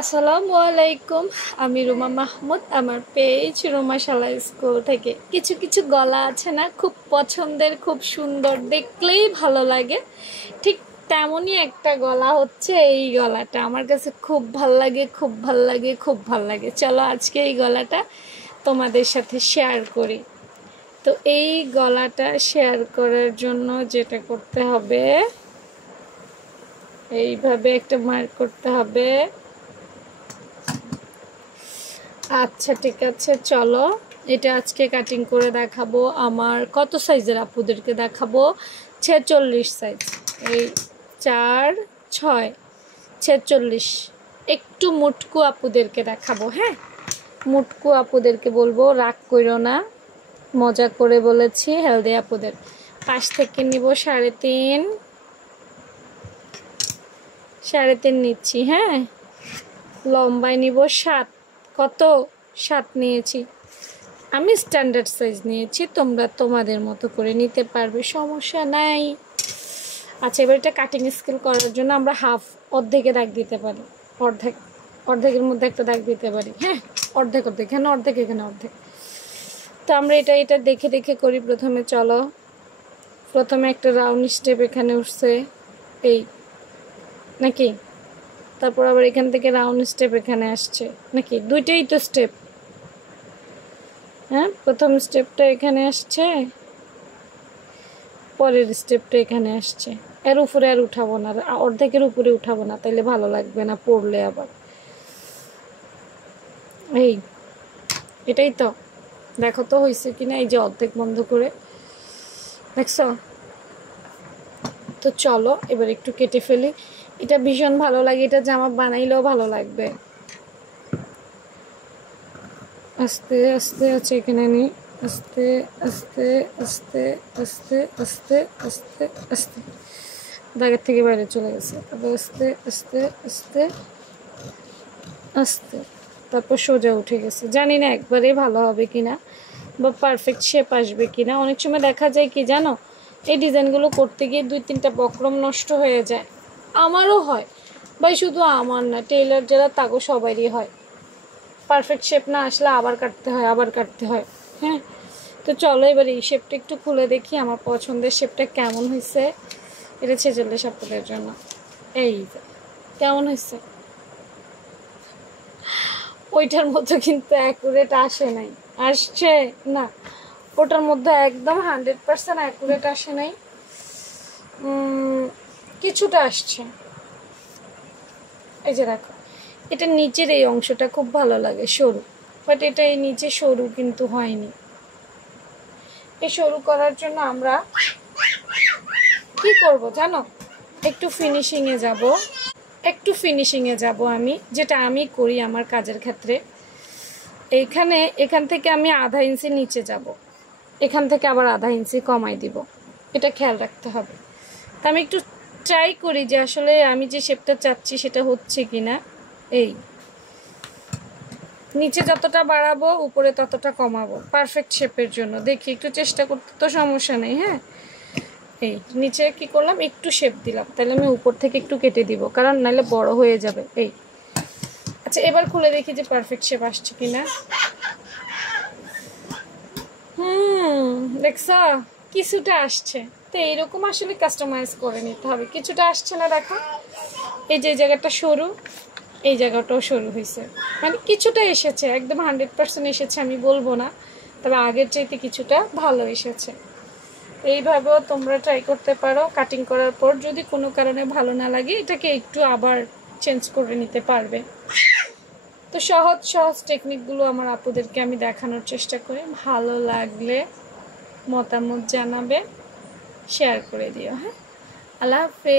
আসসালামু আলাইকুম। আমি রুমা মাহমুদ, আমার পেজ রুমা শালা স্কুল থেকে। কিছু কিছু গলা আছে না, খুব পছন্দের, খুব সুন্দর, দেখলেই ভালো লাগে। ঠিক তেমনই একটা গলা হচ্ছে এই গলাটা। আমার কাছে খুব ভাল লাগে, খুব ভাল লাগে, খুব ভাল লাগে। চলো আজকে এই গলাটা তোমাদের সাথে শেয়ার করি। তো এই গলাটা শেয়ার করার জন্য যেটা করতে হবে, এইভাবে একটা মার্ক করতে হবে। আচ্ছা ঠিক আছে, চলো এটা আজকে কাটিং করে দেখাবো। আমার কত সাইজের আপুদেরকে দেখাবো? 46 সাইজ। এই 4, 6, 46। একটু মুটকু আপুদেরকে দেখাবো। হ্যাঁ, মুটকু আপুদেরকে বলবো, রাগ করো না, মজা করে বলেছি। হেলদি আপুদের পাশ থেকে নিব 3.5, 3.5 নিচ্ছি। হ্যাঁ, লম্বায় নিব 7। কত? 7 নিয়েছি। আমি স্ট্যান্ডার্ড সাইজ নিয়েছি, তোমরা তোমাদের মতো করে নিতে পারবে, সমস্যা নাই। আচ্ছা, এবার এটা কাটিং স্কেল করার জন্য আমরা অর্ধেকে দাগ দিতে পারি। অর্ধেকের মধ্যে একটা দাগ দিতে পারি। হ্যাঁ, অর্ধেক, এখানে অর্ধেক, এখানে অর্ধেক। তো আমরা এটা দেখে দেখে করি। প্রথমে চলো, প্রথমে একটা রাউন্ড স্টেপ এখানে উঠছে, এই নাকি? তারপর আবার এখান থেকে রাউন্ড স্টেপ এখানে আসছে নাকি? দুইটাই তো স্টেপ। হ্যাঁ, প্রথম স্টেপটা এখানে আসছে, পরের স্টেপটা এখানে আসছে। এর উপরে আর উঠাবো না, অর্ধেকের উপরে উঠাবো না, তাইলে ভালো লাগবে না পড়লে আবার। এই এটাই তো, দেখো তো হয়েছে কিনা। এই যে অর্ধেক বন্ধ করে, দেখছো? তো চলো এবার একটু কেটে ফেলি। এটা ভীষণ ভালো লাগে, এটা জামা বানাইলেও ভালো লাগবে। আস্তে আস্তে আছে এখানে নিই, আস্তে আস্তে আস্তে আস্তে আস্তে আস্তে আস্তে, দাগের থেকে বাইরে চলে গেছে। তারপর আস্তে আস্তে আস্তে আস্তে, তারপর সোজা উঠে গেছে। জানি না একবারে ভালো হবে কিনা বা পারফেক্ট শেপ আসবে কিনা। অনেক সময় দেখা যায় কি জানো, এই ডিজাইনগুলো করতে গিয়ে 2-3টা বক্রম নষ্ট হয়ে যায়। আমারও হয় ভাই, শুধু আমার না, টেইলার যারা তাগো সবারই হয়। পারফেক্ট শেপ না আসলে আবার কাটতে হয়, আবার কাটতে হয়। হ্যাঁ, তো চলো এবার এই শেপটা একটু খুলে দেখি আমার পছন্দের শেপটা কেমন হয়েছে। এটা 46 আপুদের জন্য। এই কেমন হয়েছে? ওইটার মতো কিন্তু অ্যাকুরেট আসে নাই। আসছে না, ওটার মধ্যে একদম 100% অ্যাকুরেট আসে নাই, কিছুটা আসছে। এই যে দেখো, এটা নিচের এই অংশটা খুব ভালো লাগে, সরু, বাট এটা এই নিচে সরু কিন্তু হয়নি। এই সরু করার জন্য আমরা কি করব জানো? একটু ফিনিশিংয়ে যাব আমি, যেটা আমি করি আমার কাজের ক্ষেত্রে। এখান থেকে আমি আধা ইঞ্চি নিচে যাব, এখান থেকে আবার আধা ইঞ্চি কমাই দিব। এটা খেয়াল রাখতে হবে। তা আমি একটু ট্রাই করি যে আসলে আমি যে শেপটা চাচ্ছি সেটা হচ্ছে কিনা। এই নিচে যতটা বাড়াবো উপরে ততটা কমাবো পারফেক্ট শেপের জন্য। দেখি, একটু চেষ্টা করতে তো সমস্যা নেই। হ্যাঁ, এই নিচে কি করলাম, একটু শেপ দিলাম, তাহলে আমি উপর থেকে একটু কেটে দিব, কারণ নাহলে বড় হয়ে যাবে। এই আচ্ছা, এবার খুলে দেখি যে পারফেক্ট শেপ আসছে কিনা। দেখছ, কিছুটা আসছে। তো এইরকম আসলে কাস্টমাইজ করে নিতে হবে। কিছুটা আসছে না, দেখো এই যে জায়গাটা সরু, এই জায়গাটাও সরু হয়েছে, মানে কিছুটা এসেছে। একদম 100% এসেছে আমি বলবো না, তবে আগের চাইতে কিছুটা ভালো এসেছে। এইভাবেও তোমরা ট্রাই করতে পারো। কাটিং করার পর যদি কোনো কারণে ভালো না লাগে, এটাকে একটু আবার চেঞ্জ করে নিতে পারবে। তো সহজ সহজ টেকনিকগুলো আমার আপুদেরকে আমি দেখানোর চেষ্টা করি। ভালো লাগলে মতামত জানাবে, শেয়ার করে দিও। হ্যাঁ, আল্লাহ হাফেজ।